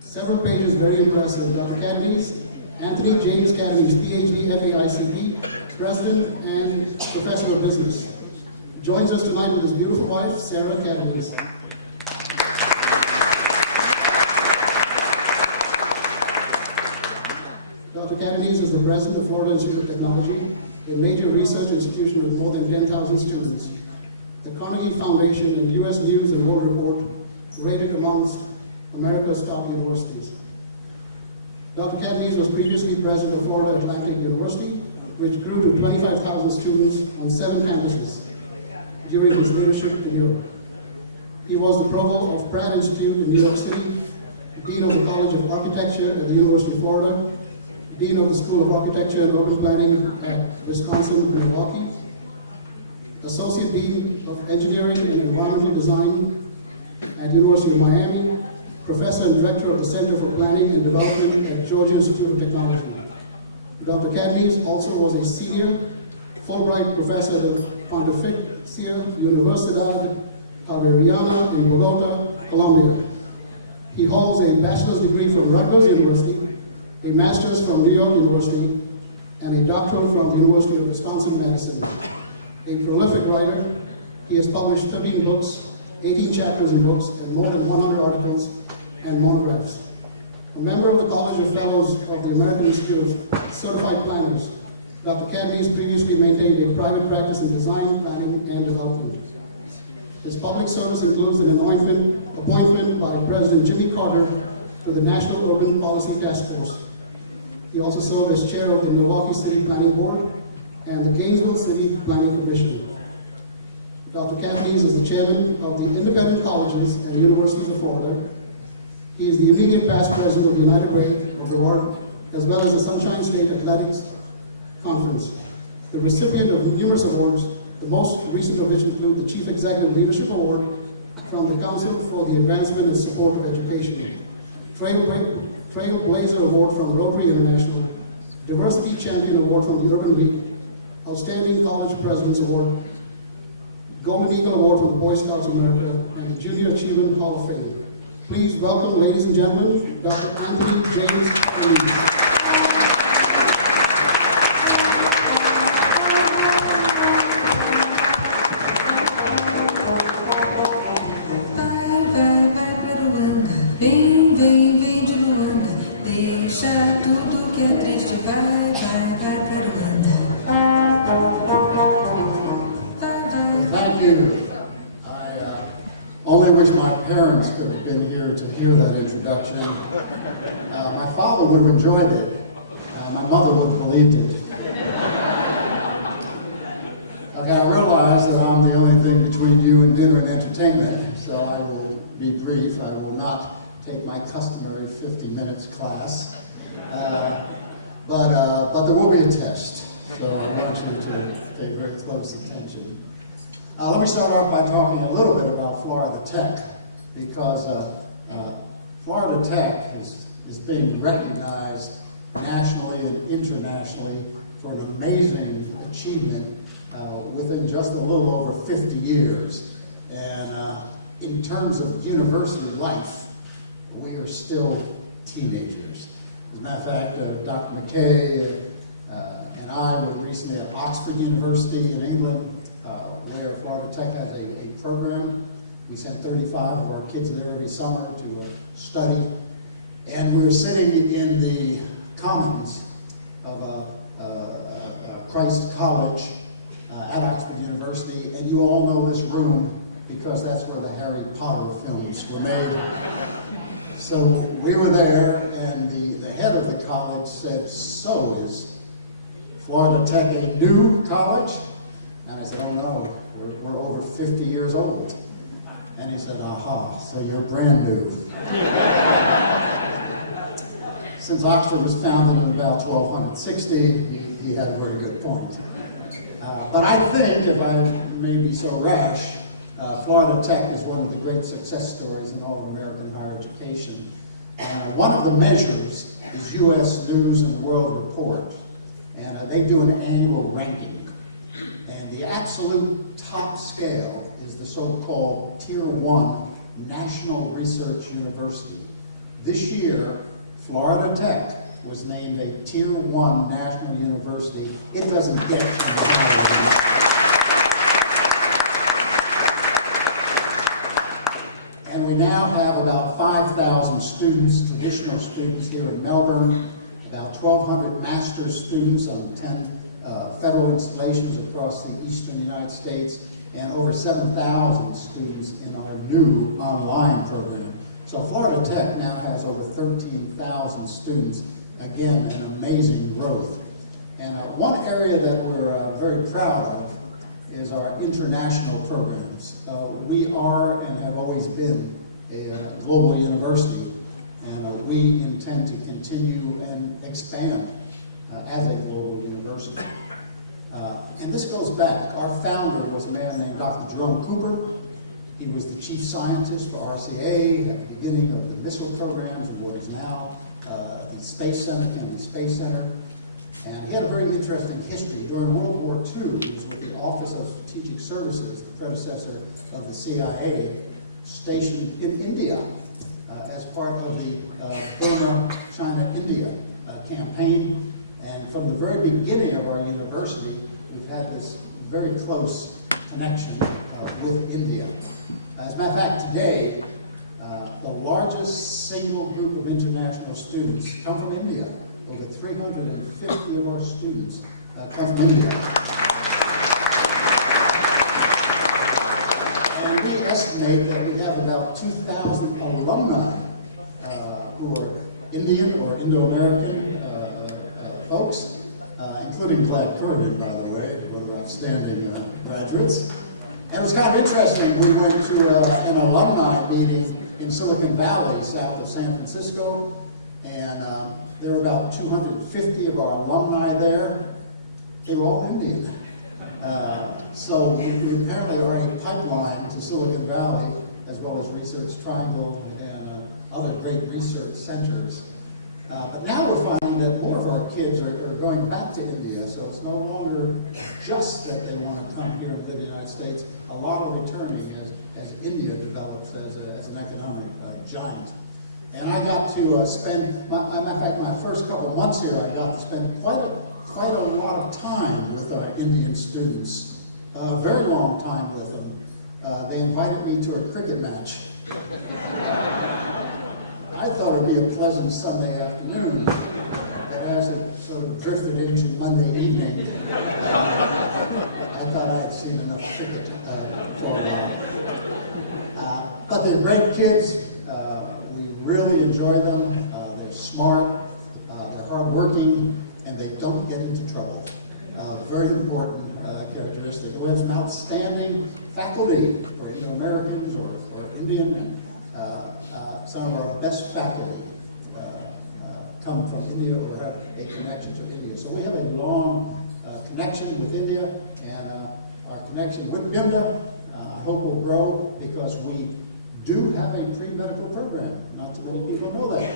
Several pages, very impressive. Dr. Catanese, Anthony James Catanese, PhD, FAICD, President and Professor of Business, joins us tonight with his beautiful wife, Sarah Catanese. Dr. Catanese is the President of Florida Institute of Technology, a major research institution with more than 10,000 students. The Carnegie Foundation and U.S. News and World Report rated amongst America's top universities. Dr. Catanese was previously president of Florida Atlantic University, which grew to 25,000 students on 7 campuses during his leadership in Europe. He was the provost of Pratt Institute in New York City, dean of the College of Architecture at the University of Florida, dean of the School of Architecture and Urban Planning at Wisconsin, Milwaukee, associate dean of engineering and environmental design at University of Miami, professor and director of the Center for Planning and Development at Georgia Institute of Technology. Dr. Catanese also was a senior Fulbright professor at the Pontificia Universidad Javeriana in Bogota, Colombia. He holds a bachelor's degree from Rutgers University, a master's from New York University, and a doctoral from the University of Wisconsin-Madison. A prolific writer, he has published 13 books, 18 chapters in books, and more than 100 articles and monographs. A member of the College of Fellows of the American Institute of Certified Planners, Dr. Catanese previously maintained a private practice in design, planning, and development. His public service includes an appointment by President Jimmy Carter to the National Urban Policy Task Force. He also served as chair of the Milwaukee City Planning Board and the Gainesville City Planning Commission. Dr. Catanese is the chairman of the Independent Colleges and Universities of Florida. He is the immediate past president of the United Way of the World, as well as the Sunshine State Athletics Conference. The recipient of numerous awards, the most recent of which include the Chief Executive Leadership Award from the Council for the Advancement and Support of Education, Trailblazer Award from Rotary International, Diversity Champion Award from the Urban League, Outstanding College President's Award, Golden Eagle Award from the Boy Scouts of America, and the Junior Achievement Hall of Fame. Please welcome, ladies and gentlemen, Dr. Anthony James Catanese. Could have been here to hear that introduction. My father would have enjoyed it. My mother would have believed it. Okay, I realize that I'm the only thing between you and dinner and entertainment, so I will be brief. I will not take my customary 50 minutes class. But there will be a test, so I want you to pay very close attention. Let me start off by talking a little bit about Florida Tech, because Florida Tech is being recognized nationally and internationally for an amazing achievement within just a little over 50 years. And in terms of university life, we are still teenagers. As a matter of fact, Dr. McKay and I were recently at Oxford University in England, where Florida Tech has a program. We sent 35 of our kids there every summer to study. And we were sitting in the commons of Christ College at Oxford University. And you all know this room because that's where the Harry Potter films were made. So we were there, and the head of the college said, "So is Florida Tech a new college?" And I said, "Oh no, we're over 50 years old." And he said, "Aha, so you're brand new." Since Oxford was founded in about 1260, he had a very good point. But I think, if I may be so rash, Florida Tech is one of the great success stories in all of American higher education. One of the measures is U.S. News and World Report, and they do an annual ranking. And the absolute top scale is the so-called Tier 1 National Research University. This year, Florida Tech was named a Tier 1 National University. It doesn't get any higher than that. And we now have about 5,000 students, traditional students here in Melbourne, about 1,200 master's students on 10 federal installations across the eastern United States, and over 7,000 students in our new online program. So Florida Tech now has over 13,000 students. Again, an amazing growth. And one area that we're very proud of is our international programs. We are and have always been a global university, and we intend to continue and expand as a global university. And this goes back. Our founder was a man named Dr. Jerome Cooper. He was the chief scientist for RCA at the beginning of the missile programs and what is now the Space Center, Kennedy Space Center. And he had a very interesting history. During World War II, he was with the Office of Strategic Services, the predecessor of the CIA, stationed in India as part of the Burma, China, India campaign. And from the very beginning of our university, we've had this very close connection with India. As a matter of fact, today, the largest single group of international students come from India. Over 350 of our students come from India. And we estimate that we have about 2,000 alumni who are Indian or Indo-American folks, including Glad Kurgan, by the way, one of our outstanding graduates. And it was kind of interesting. We went to an alumni meeting in Silicon Valley, south of San Francisco, and there were about 250 of our alumni there. They were all Indian. So we apparently are a pipeline to Silicon Valley, as well as Research Triangle and other great research centers. But now we're finding that more of our kids are going back to India, so it's no longer just that they want to come here and live in the United States. A lot are returning as India develops as an economic giant. And I got to spend, in fact, my first couple months here, I got to spend quite a lot of time with our Indian students, a very long time with them. They invited me to a cricket match. I thought it would be a pleasant Sunday afternoon, but as it sort of drifted into Monday evening, I thought I had seen enough cricket for a while. But they're great kids. We really enjoy them. They're smart, they're hardworking, and they don't get into trouble. Very important characteristic. We have some outstanding faculty, or Indo-Americans or Indian, and some of our best faculty come from India or have a connection to India. So we have a long connection with India, and our connection with Bimda, I hope will grow, because we do have a pre-medical program. Not too many people know that.